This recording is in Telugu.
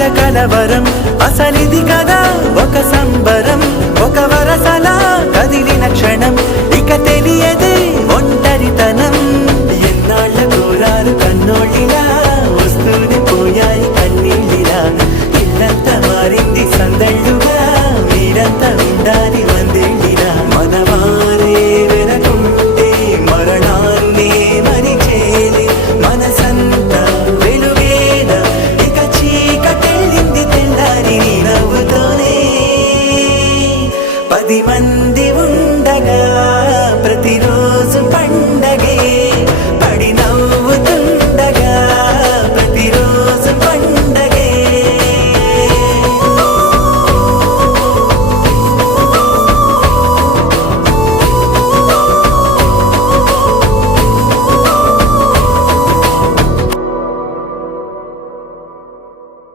తెగ కలవరం అసలిది కదా ఒక సంబరం ఒక వరసలా కదిలిన క్షణం ఇక తెలియదే